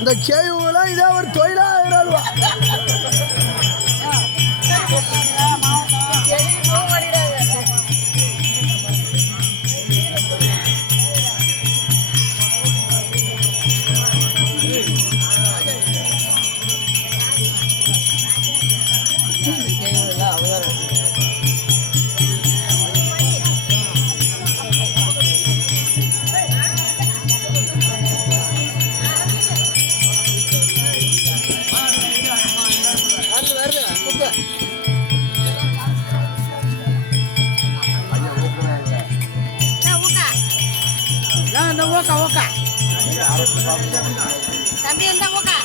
இந்த கேவுலாம் இதே ஒரு தொழிலா ஆயிரல்வா. Tapi entah buka.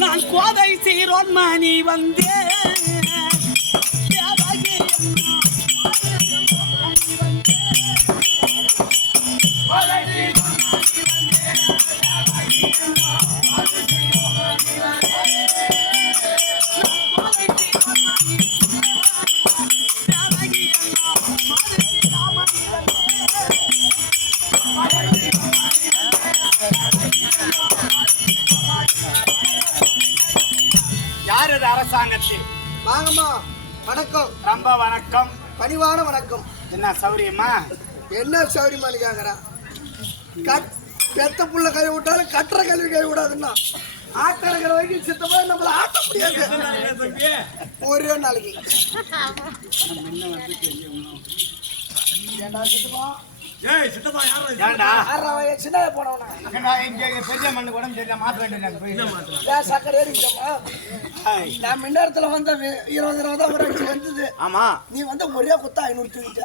நான் கோதை சீரோன் மணி வந்தேன் அரசாங்கத்தில் வாங்கம்மா. வணக்கம். ரொம்ப வணக்கம். பணிவான வணக்கம். என்ன சௌரியமா? என்ன சௌரியமானு கேக்குறேன். பெத்த புள்ள கை விட்டாலும் கட்டுற கல்வி கை விடாதுன்னா ஆட்டக்கிற வரைக்கும் சித்தமா நம்மள ஆட்ட முடியாது ஒரே நாளைக்கு. நான் மின்னேரத்துல வந்த 20 ஒரு அடிச்சு வந்தது. ஆமா, நீ வந்து ஒரே குத்தா 500 தூக்கிட்ட.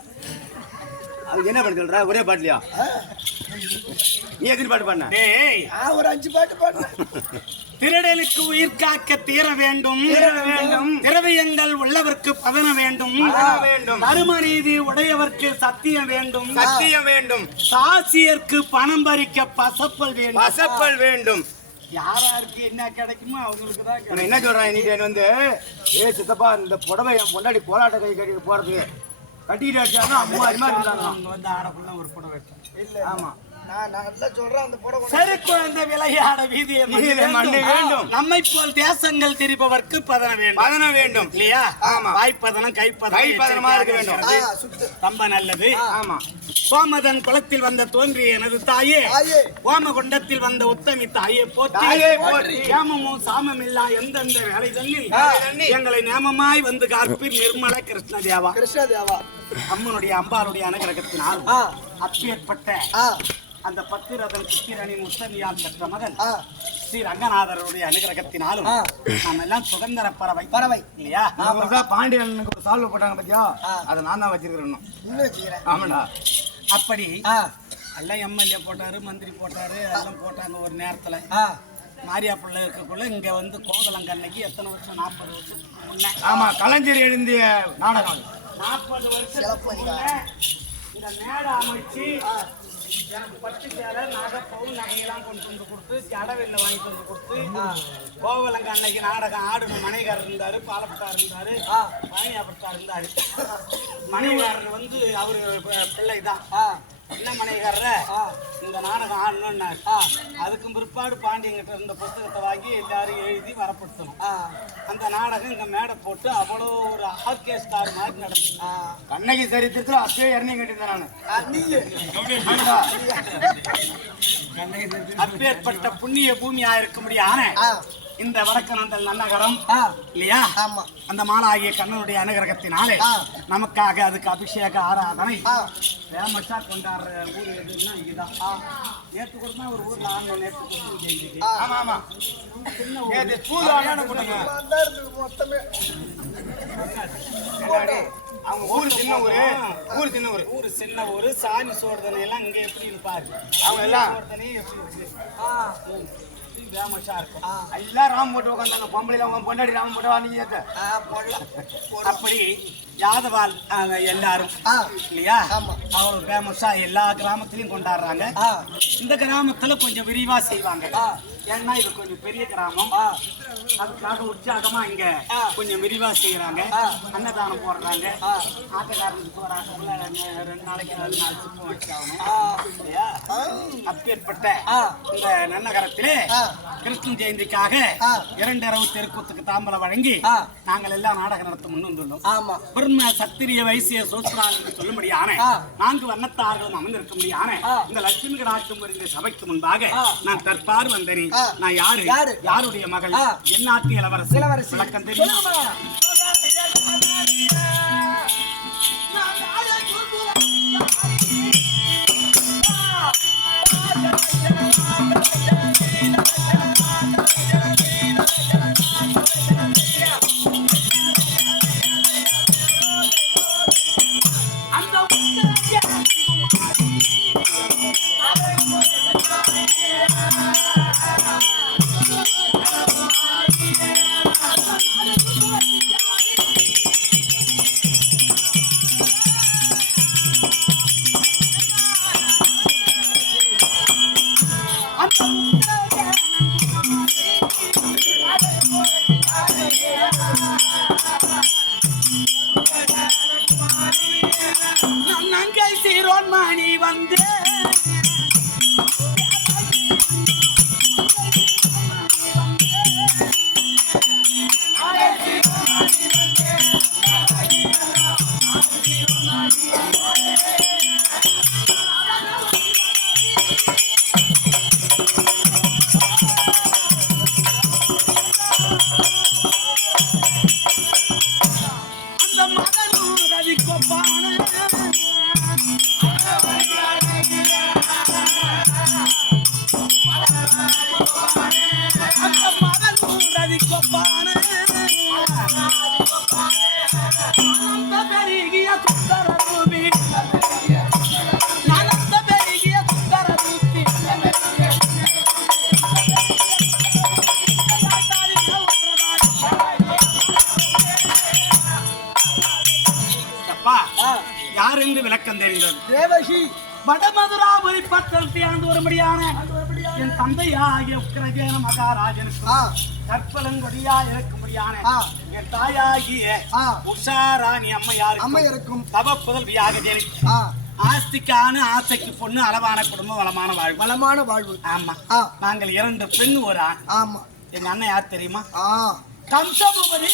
என்ன பாட்டு சொல்ற? ஒரே பாட்டுலயா? நீ எத்தனை பாட்டு பாடின? ஒரு 5 பாட்டு பாடினேன். திருடலுக்கு உயிர் காக்க தீர வேண்டும், திரவியங்கள் உள்ளவர்க்கு பதன வேண்டும், தரும நீதி உடையவர்க்கு சத்தியம் வேண்டும், சத்தியம் வேண்டும், சாசியர்க்கு பணம் பறிக்க பசப்பல் வேண்டும், பசப்பல் வேண்டும். யாராருக்கு என்ன கிடைக்குமோ அவங்களுக்கு தான். என்ன சொல்றான் நீ வந்து? சித்தப்பா, இந்த புடவை என் பொண்டாடி போராட்ட கை கட்டிட்டு போறது கட்டிட்டு அடிச்சாங்க. அம்மா அது மாதிரி இருந்தாங்க. வந்து ஆடக்குள்ள ஒரு புடவை. இல்ல, ஆமா, நான் நல்லா சொல்றேன் அந்த புடவை சரி குழந்தை விளையாட வீதியை மண்ணு வேண்டும். நம்மை போல் தேசங்கள் திரிபவர்க்கு பதன வேண்டும் இல்லையா? ஆமா. வாய்ப்பதனம் கைப்பதனமா இருக்க வேண்டும். சுத்து ரொம்ப நல்லது. ஆமா. சோமதன் குளத்தில் வந்த தோன்றிய எனது தாயே, தாயே. ஓமகுண்டத்தில் வந்த உத்தமி தாயே போற்றி. தாயே போற்றி. ஏமமும் சாமம் இல்லா எந்தெந்த வேலை தண்ணில் எங்களை நேமமாய் வந்து காப்பீர் நிர்மல கிருஷ்ணதேவா. கிருஷ்ணதேவா அம்மனுடைய அம்பாளுடைய அனுகிரகத்தினால் அப்பேற்பட்ட அந்த பத்திரதன் புத்திரனின் உத்தமியால் பெற்ற மகன் ஸ்ரீ ரங்கநாதருடைய அனுகிரகத்தினாலும் நாம் எல்லாம் சுதந்திர பறவை இல்லையா? பாண்டியனுக்கு ஒரு சால்வ் போட்டாங்க பத்தியா, அதை நான் தான் வச்சிருக்கிறேன். இன்னும் வச்சுக்கிறேன். ஆமாடா. அப்படி எல்லாம் எம்எல்ஏ போட்டாரு, மந்திரி போட்டாரு, எல்லாம் போட்டாங்க. ஒரு நேரத்துல மாரியா பிள்ளை இருக்கக்குள்ள இங்க வந்து கோதலங்கண்ணைக்கு எத்தனை வருஷம்? 40 வருஷத்துக்கு முன்ன. ஆமா, கலைஞர் எழுந்திய நாடகம். 40 வருஷத்துக்கு முன்ன இந்த மேடை அமைச்சு எனக்கு பட்டு சேலை, நகை, பவுன் நகையெல்லாம் கொண்டு வந்து கொடுத்து, கடவுள்ல வாங்கிட்டு வந்து கொடுத்து, கோவலங்க அன்னைக்கு நாடகம் ஆடணும். மணிகாரர் இருந்தாரு, பாலப்பட்டார் இருந்தாரு, வாணியாப்பட்டார் இருந்தாரு. மணிகாரர் வந்து அவரு பிள்ளைதான். என்ன மணிகாரர இந்த நாடகம் ஆடணும்னாரு. அதுக்கும் பிற்பாடு பாண்டியங்கிட்ட இருந்த புத்தகத்தை வாங்கி எல்லாரும் எழுதி வரப்படுத்தணும். அந்த நாடகம் இங்க மேடை போட்டு அவ்வளோ ஒரு ஆர்கெஸ்ட்ரார் மாதிரி நடந்துச்சு. கண்ணகி சரித்திரத்துல அப்பயே இறங்கி கட்டியிருந்தேன் அப்பேற்பட்ட புண்ணிய பூமியா இருக்க முடியாத இந்த வடக்கநந்தல் நன்னகரம் இல்லையா? அந்த மாலாகிய கண்ணனுடைய அனுகிரகத்தினாலே நமக்காக அதுக்கு அபிஷேக ஆராதனை ஃபேமஸா கொண்டாடுற ஊர் எதுன்னா இதுதான். நேற்று கூட தான் ஒரு ஊர்ல ஆண்டோம். நேற்று ஆமா ஆமா, சின்ன மொத்தமே அவங்க ஊர் சின்ன ஊர் சின்ன ஊரு. சாமி சோர்தனை எல்லாம் இங்க எப்படி இருப்பாரு? அவங்க எல்லாம் ஃபேமஸா இருக்கும். எல்லாம் ராம் போட்டு உட்காந்தாங்க. பொம்பளை அவங்க பொண்டாடி ராம் போட்டு நீங்க அப்படி யாதவால் எல்லாரும் இல்லையா? அவங்க ஃபேமஸா எல்லா கிராமத்திலையும் கொண்டாடுறாங்க. இந்த கிராமத்துல கொஞ்சம் விரிவா செய்வாங்க. ஏன்னா இது கொஞ்சம் பெரிய கிராமம். அதுக்காக உற்சாகமா இங்க கொஞ்சம் விரிவா செய்யறாங்க. அன்னதானம் போடுறாங்க. ஆட்டக்காரனுக்கு போறாங்க. 2 நாளைக்கு 4 நாள் சிப்பம் வச்சாகணும் இல்லையா? அப்பேற்பட்ட இந்த நன்னகரத்திலே கிருஷ்ண ஜெயந்திக்காக 2 இரவு தெருக்கூத்துக்கு தாம்பலம் வழங்கி நாங்கள் எல்லாம் நாடகம் நடத்த முன் வந்துள்ளோம். பிரம்ம சத்திரிய வைசிய சூத்ரான் என்று சொல்லும்படியான 4 வண்ணத்தார்களும் அமர்ந்திருக்க முடியான இந்த லட்சுமி கடாட்சம் இந்த சபைக்கு முன்பாக நான் தற்பார் வந்தேன். நான் யாரு? யாருடைய மகள்? என் நாட்டு இளவரசி. விளக்கம் தெரியுமா? நங்கை சீரோன் மணி வந்து அந்த மகனும் ரவி கொப்பான யார் என்று விளக்கம் தெரிந்தது. தேவகி வடமதுராபுரி பத்திரத்தை ஆண்டு வரும்படியான என் தந்தையாகிய உக்கிரஜேன மகாராஜனுக்கு கற்பலங்கொடியா இருக்கும்படியான என் தாயாகிய உஷாராணி அம்மையாருக்கும் அம்மையருக்கும் தவ புதல்வியாக ஜெனித்து ஆஸ்திக்கான ஆசைக்கு பொண்ணு, அளவான குடும்பம், வளமான வாழ்வு. வளமான வாழ்வு. ஆமா. நாங்கள் 2 பெண், ஒரு ஆண். ஆமா. எங்க அண்ணன் யார் தெரியுமா? கம்சபூபதி.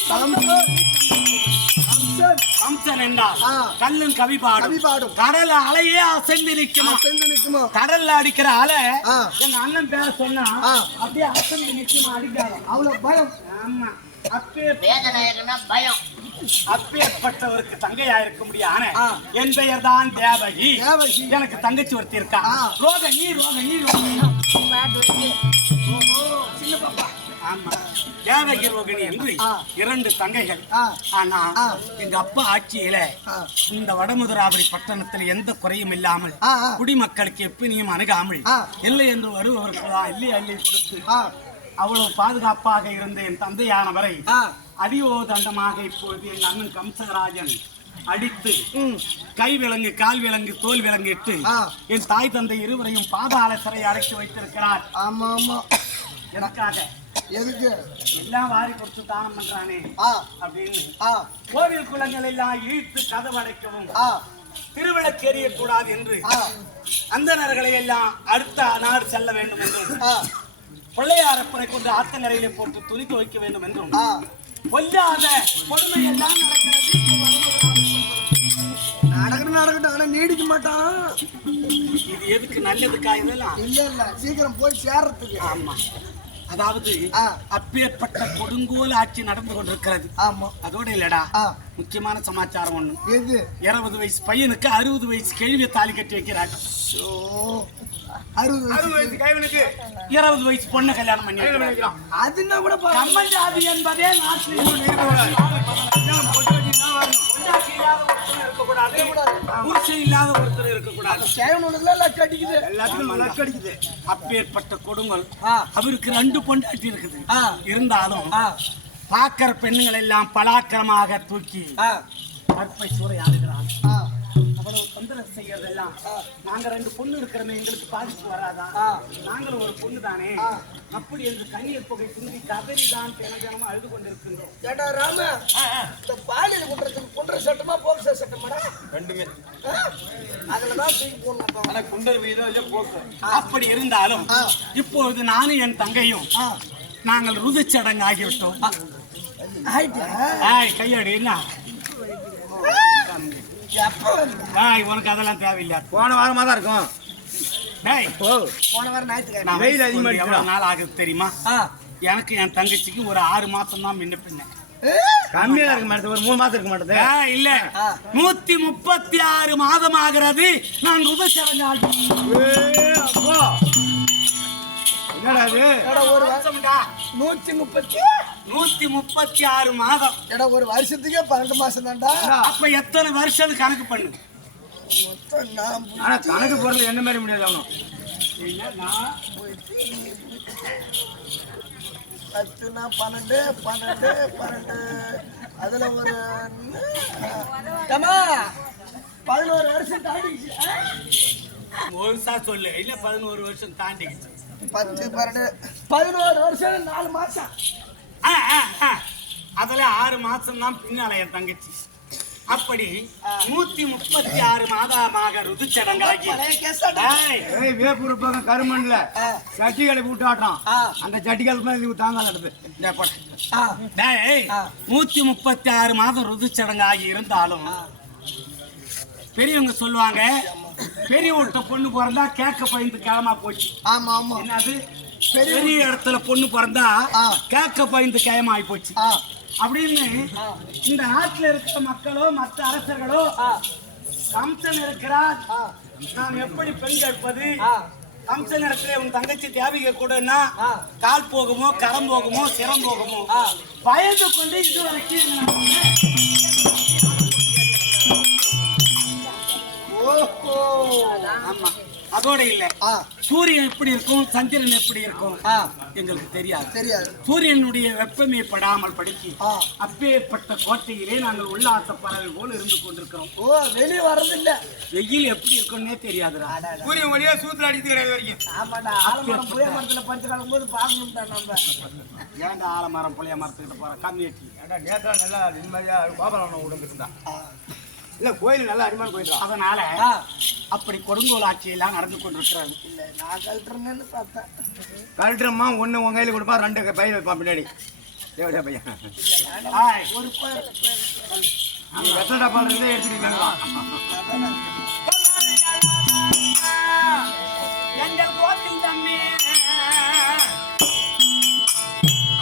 கம்சன் என்றால் கல்லன் கவி பாடும். கடல் அலையே அசைந்து நிற்குமா. கடல்ல அடிக்கிற அலை எங்க அண்ணன் பேர சொன்னா அப்படியே அசைந்து நிற்குமா, அடிக்காது. அவ்வளவு பயம். ஆமா. பயம். அப்பேற்பட்டவருக்கு தங்கையா இருக்க முடியான என் பெயர் தான் தேவகி. எனக்கு தங்கச்சி ஒருத்தி இருக்கா, ரோகிணி. சின்ன பாப்பா. ஆமா, தேவகி ரோகிணி என்று 2 தங்கைகள். ஆனா எங்க அப்பா ஆட்சியில இந்த வடமதுராபுரி பட்டணத்தில் எந்த குறையும் இல்லாமல் குடிமக்களுக்கு எப்படியும் அணுகாமல் இல்லை என்று வருபவர்களா இல்லை அள்ளி கொடுத்து அவ்வளவு பாதுகாப்பாக இருந்த என் தந்தையானவரை அடியோ தண்டமாக இப்பொழுது எங்க அண்ணன் கம்சராஜன் அடித்து கை விலங்கு, கால் விலங்கு, தோல் விலங்கு இட்டு என் தாய் தந்தை இருவரையும் பாதாள சிறை அடைத்து வைத்திருக்கிறார். ஆமா ஆமா. எனக்காக எதுக்கு எல்லாம் வாரி கொடுத்து தானம் பண்றானே அப்படின்னு கோவில் குளங்கள் எல்லாம் இழுத்து கதவு அடைக்கவும் திருவிளக்கு எரியக்கூடாது என்று அந்தணர்களை எல்லாம் அடுத்த நாடு செல்ல வேண்டும் என்றும் பிள்ளையாரப்பனை கொண்டு ஆத்தங்கரையிலே போட்டு துணி துவைக்க வேண்டும் என்றும் பொல்லாத கொடுமை எல்லாம் நடக்கட்டும். ஆனா நீடிக்க மாட்டான். இது எதுக்கு நல்லதுக்கா இதெல்லாம்? இல்ல சீக்கிரம் போய் சேர்றதுக்கு. ஆமா. அதாவது அப்பேற்பட்ட கொடுங்கோல் ஆட்சி நடந்து கொண்டிருக்கிறது. ஆமா. அதோட இல்லடா, முக்கியமான சமாச்சாரம் ஒண்ணு. எது? 20 வயசு பையனுக்கு 60 வயசு கேள்வியை தாலி கட்டி வைக்கிறாங்க. 60 வயசு கைவனுக்கு 20 வயசு பொண்ணு கல்யாணம் பண்ணி வைக்கிறான். அதுன்னா கூட கம்மன் ஜாதி என்பதே நாட்டில் புருஷன் இல்லாத ஒருத்தர் இருக்கக்கூடாது. அப்பேற்பட்ட கொடுங்கல் அவருக்கு 2 பொண்டாட்டி இருக்குது. இருந்தாலும் பாக்கிற பெண்ணுங்கள் எல்லாம் பலாக்கிரமாக தூக்கி கற்பை சூறையாடுகிறான். அவ்வளவு தொந்தரவு செய்யறதெல்லாம் நாங்க 2 பொண்ணு இருக்கிறோமே, எங்களுக்கு பாதிப்பு வராதா? நாங்களும் ஒரு பொண்ணு தானே அப்படி என்று கண்ணீர் புகை துண்டி கதறிதான் தினமும் அழுது கொண்டிருக்கின்றோம். ஏடா ராம, இந்த பாலியல் குற்றத்துக்கு குன்ற சட்டமா போக்சோ சட்டமாடா? 2மே. அதுலதான் தூக்கி போடணும். ஆனா குண்டர் வீதம் போக்கு. அப்படி இருந்தாலும் இப்பொழுது நானும் என் தங்கையும் நாங்கள் ருதுச்சடங்கு ஆகிவிட்டோம். கையடி என்ன உனக்கு அதெல்லாம் தேவையில்லை. போன வாரமா தான் இருக்கும். போன வாரம் ஞாயிற்றுக்கிழமை வெயில் அதிகமா எவ்வளவு நாள் ஆகுது தெரியுமா? எனக்கு என் தங்கச்சிக்கு ஒரு 6 மாசம் தான் முன்ன பின்ன. கம்மியா இருக்க மாட்டேது, ஒரு 3 மாசம் இருக்க மாட்டேது. இல்ல 136 மாதம் ஆகிறது. நான் ருதுச்சடங்கு என்னடா அது? ஒரு வருஷம்டா 136 மாதம். ஒரு வருஷத்துக்கே 12 மாசம் தான்டா. அப்ப எத்தனை வருஷம் கணக்கு பண்ணு. ஆனா கணக்கு போறது என்ன மாதிரி முடியாது. அவனும் 10 12 அதுல ஒரு 11 வருஷம் தாண்டிச்சு. முழுசா சொல்லு. இல்ல 11 வருஷம் தாண்டிச்சு. 10 12 11 வருஷம் 4 மாசம். அதுல 6 மாசம் தான் பின்னால என் தங்கச்சி. அப்படி 136 மாதமாக ருதுச்சடங்காகி வேப்பூர் பக்கம் கருமண்ல சட்டிகளை விட்டாட்டான். அந்த சட்டிகள் தாங்க நடந்து 136 மாதம் ருதுச்சடங்காகி இருந்தாலும் பெரியவங்க சொல்லுவாங்க, பெரிய வீட்டு பொண்ணு பிறந்தா கேட்க பயந்து கிளமா போச்சு. ஆமா ஆமா. என்னது? பெரிய இடத்துல பொண்ணு பிறந்தா கேட்க பயந்து கயமாயி போச்சு அப்படின்னு இந்த நாட்டில் இருக்கிற மக்களோ மற்ற அரசர்களோ கம்சன் இருக்கிறார், நாம் எப்படி பெண் கேட்பது? கம்சன் இடத்துல உன் தங்கச்சி தேவிக கூடன்னா கால் போகுமோ, கரம் போகுமோ, சிரம் போகுமோ பயந்து கொண்டு இதுவரைக்கும். ஆமா. அதோட இல்ல, சூரியன் எப்படி இருக்கும், சந்திரன் எப்படி இருக்கும் எங்களுக்கு தெரியாது. சூரியனுடைய வெப்பமே படாமல் படிச்சு அப்பேற்பட்ட கோட்டையிலே நாங்கள் உல்லாச பறவை போல இருந்து கொண்டிருக்கிறோம். வெளியே வர்றதில்ல. வெயில் எப்படி இருக்கும்னே தெரியாதுடா. சூரியன் வழியா சூத்துல அடித்து கிடையாது வரைக்கும். ஆமாடா, ஆலமரம் புளிய மரத்துல பஞ்சு கலக்கும் போது பாக்கணும்டா நம்ம. ஏன்டா ஆலமரம் புளிய மரத்துக்கிட்ட போற கம்மியாச்சு? நேற்று நல்லா நிம்மதியா கோபாலம் விடுங்க இருந்தா இல்ல கோயில் நல்லா அடிமான கோயில் அதனால அப்படி கொடுங்கோல் ஆட்சியெல்லாம் நடந்து கொண்டிருக்கிறது. இல்ல நான் கழட்டுறேன்னு பார்த்தேன். கழட்டுறம்மா ஒண்ணு உங்க கையில கொடுப்பா, 2 பையன் வைப்பான் பின்னாடி. தேவடா பையன் ஒரு வெத்தலை டப்பால் இருந்தே எடுத்துட்டு எங்கள் கோவில் தம்பி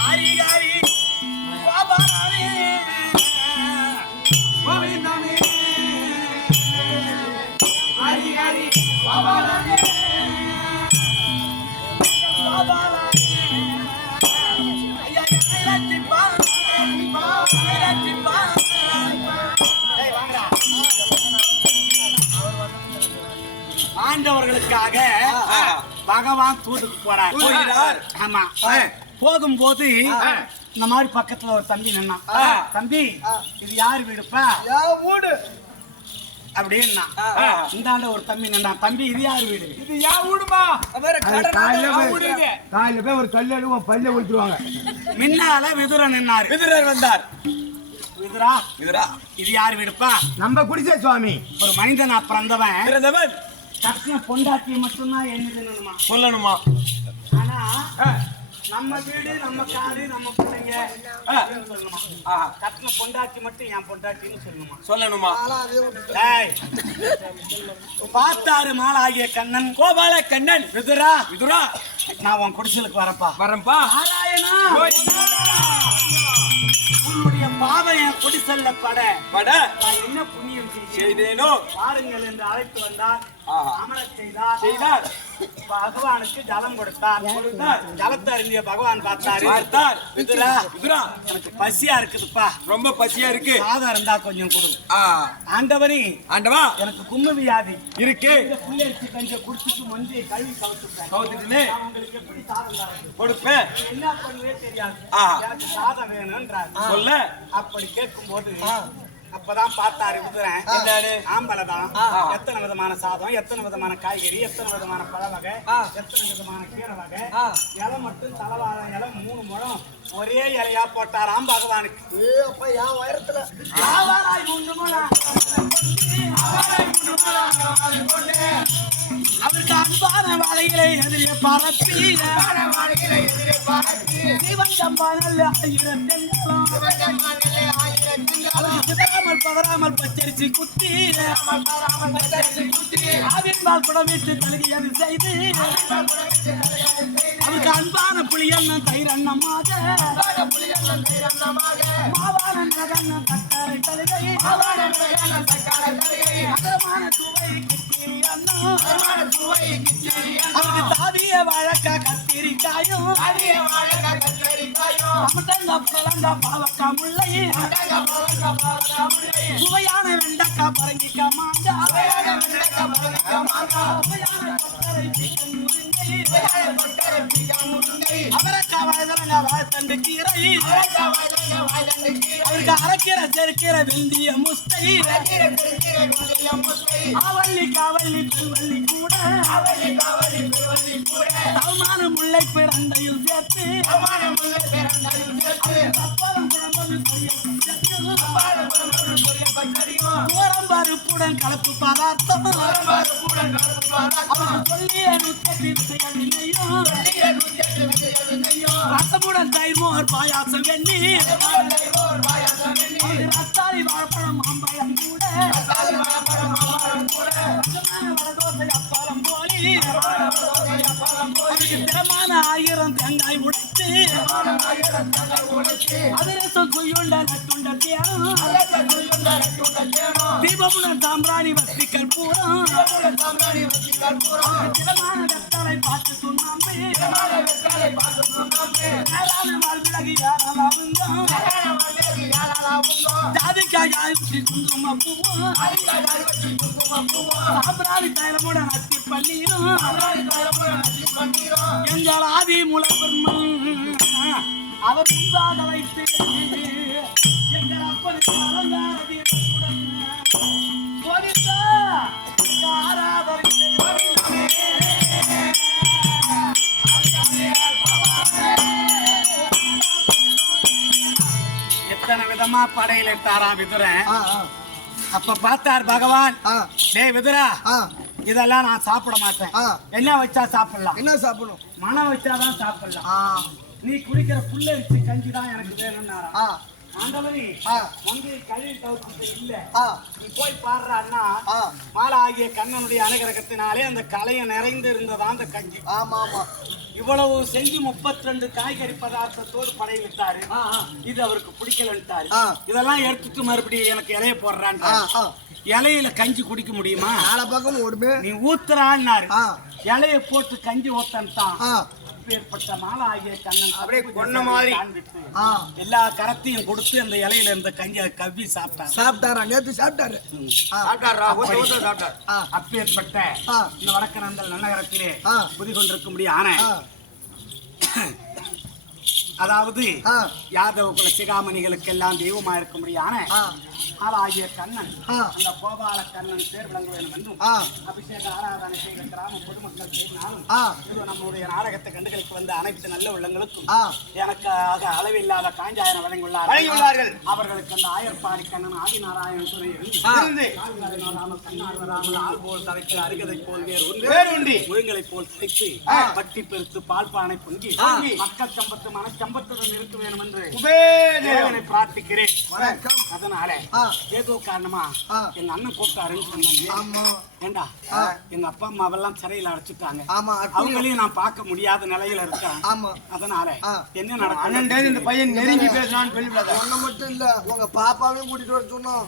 ஹரிஹரி கோபாலனே கோவிந்தமே ஹரிஹரி கோபாலனே கோபாலனே ஐயா ஐலத்திப்பா ஐலத்திப்பா. டேய் வாங்கடா. ஆண்டவர்களுக்காக பகவான் தூதுக்கு போறார். ஆமா, போகும்போது இந்த மாதிரி பக்கத்துல ஒரு தம்பி நின்னா, தம்பி இது யாரு வீடுப்பா வீடு அப்படின்னா, இந்தாண்ட ஒரு தம்பி நின்னா, தம்பி இது யாரு வீடு? இது யா வீடுமா? காலையில போய் ஒரு கல் அழுவோம், பல்ல ஊத்துருவாங்க. முன்னால விதுரன் நின்னாரு. விதுரர் வந்தார். விதுரா விதுரா, இது யாரு வீடுப்பா? நம்ம குடிசை சுவாமி. ஒரு மனிதனா பிறந்தவன் பிறந்தவன் கட்டின பொண்டாட்டியை மட்டும்தான் எண்ணுதுன்னு சொல்லணுமா? ஆனா நம்ம வீடு, நம்ம காடு, நம்ம பிள்ளைங்க அப்படின்னு சொல்லணுமா? கட்டின பொண்டாட்டி மட்டும் என் பொண்டாட்டின்னு சொல்லணுமா? சொல்லணுமா? ஏய், பார்த்தாரு மாலாகிய கண்ணன் கோபால கண்ணன் விதுரா விதுரா, நான் உன் குடிசலுக்கு வரப்பா வரம்பா. நாராயணா, உன்னுடைய பாதம் என் குடிசல்ல பட நான் என்ன புண்ணியம் செய்தேனோ பாருங்கள் என்று அழைத்து வந்தார். அமரச் செய்தார். பகவானுக்கு ஜலம் கொடுத்தார். ஜலத்தை அறிந்திய பகவான் பார்த்தாரு. விதுரா விதுரா, எனக்கு பசியா இருக்குதுப்பா, ரொம்ப பசியா இருக்கு, சாதம் இருந்தா கொஞ்சம் கொடு. ஆண்டவரே, ஆண்டவா எனக்கு கும்ம வியாதி இருக்கு, புள்ளரிச்சு கொஞ்சம் குடிச்சிட்டு மொண்டி கழுவி கவுத்துட்டு அவங்களுக்கு எப்படி சாதம் தரது? கொடுப்பேன். என்ன பண்ணுவே தெரியாது, எனக்கு சாதம் வேணும்ன்றார். சொல்ல அப்படி கேட்கும் போது அப்பதான் பார்த்தாரு விதுரன், ஆம்பளதான் எத்தனை விதமான சாதம், எத்தனை விதமான காய்கறி, எத்தனை விதமான பழ வகை, எத்தனை விதமான கீரை வகை, இலை மட்டும் தலைவாழ இலை 3 முழம் ஒரே இலையா போட்டாராம் பகவானுக்கு. என் உயரத்துல அவருக்கு அன்பான வாழைகளை எதிரே பரப்பி பதறாமல் பச்சரிசி குத்தி ஆவின்பால் குடமிட்டு தழுகியது செய்து அவருக்கு அன்பான புளியண்ணன் தயிர் அண்ணமாக மாவான தக்காளி தழுகை அவருக்கு தாவிய வாழக்கா கத்திரிக்காயும் பாவக்கா முல்லை சுவையான வெண்டக்கா பரங்கிக்கா மாங்கா அவரக்கா வாழதலங்க வாழத்தண்டு கீரை அவருக்கு அரைக்கீரை செருக்கீரை வெந்திய முஸ்தை ஆவல்லி காவல்லி புல்வல்லி கூட தவமான முல்லை பிறந்தையில் சேர்த்து பருப்புடன் கலப்பு பதார்த்தம் சொல்லிய ரசமுடன் தயிர் மோர் பாயாசம் வெண்ணி ரத்தாளி வாழைப்பழம் மாம்பழம் கூட வடதோசை அப்பாலம் போலி திறமான 1000 தேங்காய் உடைத்து அதிரசம் குய்யுண்ட நட்டுண்ட தேனும் தீபமுடன் சாம்பிராணி வஸ்திகள் பூரம் திறமான வெத்தலை பார்த்து சுண்ணாம்பு மேலான வாழ்விலகி ஜாதிக்காய் குங்கும பூவும் சாம்பிராணி தைலமுடன் அத்தி பன்னீரும் எங்கள் ஆதி முளப்பெருமன் அவர் முன்பாக வைத்து எங்கள் அப்பனுக்கு அலங்கார தீபத்துடன் கோவிந்தா ஆராதனை எத்தனை விதமா படையில தாரா விதுரன் அப்ப பார்த்தார் பகவான், ஆ, டேய் விதுரா, ஆ, இதெல்லாம் நான் சாப்பிட மாட்டேன். ஆ. என்ன வச்சா சாப்பிடலாம்? என்ன சாப்பிடணும்? மனம் வச்சாதான் சாப்பிடலாம். ஆ, நீ குடிக்கிற புல்லரிசி கஞ்சி தான் எனக்கு வேணும்னாரா. ஆ, ஆண்டவனே, ஆ. மங்கை கழுவி தவிர்த்து இல்ல, ஆ, நீ போய் பாடுற அண்ணா, ஆ. மாலை ஆகிய கண்ணனுடைய அனுகிரகத்தினாலே அந்த கலையை நிறைந்து இருந்ததா அந்த கஞ்சி. ஆமா ஆமா. இவ்வளவு செஞ்சு 32 காய்கறி பதார்த்தத்தோடு படையிட்டாரு. ஆ, ஆ. இது அவருக்கு பிடிக்கலன்ட்டாரு. ஆ. இதெல்லாம் எடுத்துட்டு மறுபடியும் எனக்கு இலைய போடுறான். ஆ, ஆ. இலையில கஞ்சி குடிக்க முடியுமா? நாலை பக்கம் ஓடுமே. நீ ஊத்துறான்னாரு. ஆ, இலைய போட்டு கஞ்சி ஊத்தன்ட்டான். ஆ, ஏற்பட்ட மாலை ஆகிய கண்ணன் அப்படியே கொன்ன மாதிரி. காண்பித்து ஆ. எல்லா கரத்தையும் கொடுத்து அந்த இலையில இருந்த கஞ்சியை கவ்வி சாப்பிட்டான். சாப்பிட்டாரா? நேத்து சாப்பிட்டாரு. ஆ, சாப்பிட்டாரா? ஊத்த ஊத்த சாப்பிட்டார். ஆ, அப்பேற்பட்ட ஆ. இந்த வடக்கநந்தல் நன்னகரத்திலே ஆ. குதிகொண்டிருக்கும்படி ஆன ஆ, அதாவது ஆ. யாதவ குல சிகாமணிகளுக்கெல்லாம் தெய்வமா இருக்கும்படியான ஆ, ஆளாகிய கண்ணன், ஆ. அந்த கோபால கண்ணன் பேர் விளங்க வேண்டும் என்றும் ஆ. அபிஷேக ஆராதனை செய்கிற கிராம பொதுமக்கள் செய்தாலும் ஆ. இது நம்முடைய நாடகத்தை கண்டுகளுக்கு வந்த அனைத்து நல்ல உள்ளங்களுக்கும் ஆ. எனக்காக அளவில்லாத காஞ்சாயனம் வழங்கியுள்ளார்கள். வழங்கியுள்ளார்கள். அவர்களுக்கு அந்த ஆயர்பாடி கண்ணன் ஆதிநாராயணன் துறை இருந்து கண்ணால் ஆள் போல் தலைக்கு அருகதை போல் வேறு ஒன்றி. முழுங்கலை போல் தலைத்து பட்டி பெருத்து பால் பானை பொங்கி மக்கள் சம்பத்து மனச்சம்பத்துடன் இருக்க வேண்டும் என்று தேவனை பிரார்த்திக்கிறேன். வணக்கம். அதனால ஆ. ஏதோ காரணமா ஆ. எங்க அண்ணன் கூப்பிட்டாருன்னு சொன்னாங்க. ஆமா ஏண்டா எங்க அப்பா அம்மாவெல்லாம் சிறையில அடைச்சிட்டாங்க. ஆமா. அவங்களையும் நான் பார்க்க முடியாத நிலையில இருக்கேன். ஆமா. அதனால ஆ. என்ன நடக்கும்? அண்ணன் இந்த பையன் நெருங்கி பேசினான்னு சொல்லிவிடாத. ஒண்ணு மட்டும் இல்ல, உங்க பாப்பாவையும் கூட்டிட்டு வர சொன்னோம்.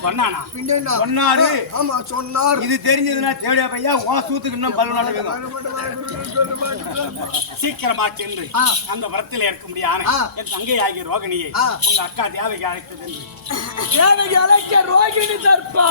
சொன்னானா? பின்ன என்ன? சொன்னாரு. ஆமா சொன்னார். இது தெரிஞ்சதுன்னா தேடியா பையா உன் சூத்துக்கு இன்னும் 10 நாள் வேணும். சீக்கிரமா சென்று ஆ. அந்த வரத்தில் இருக்க முடியாது. ஆ. என் தங்கை ஆகிய ரோகிணியை ஆ. உங்க அக்கா தேவைக்கு அழைத்தது என்று எனக்கு அழைக்க ரோகிணி தர்ப்பா.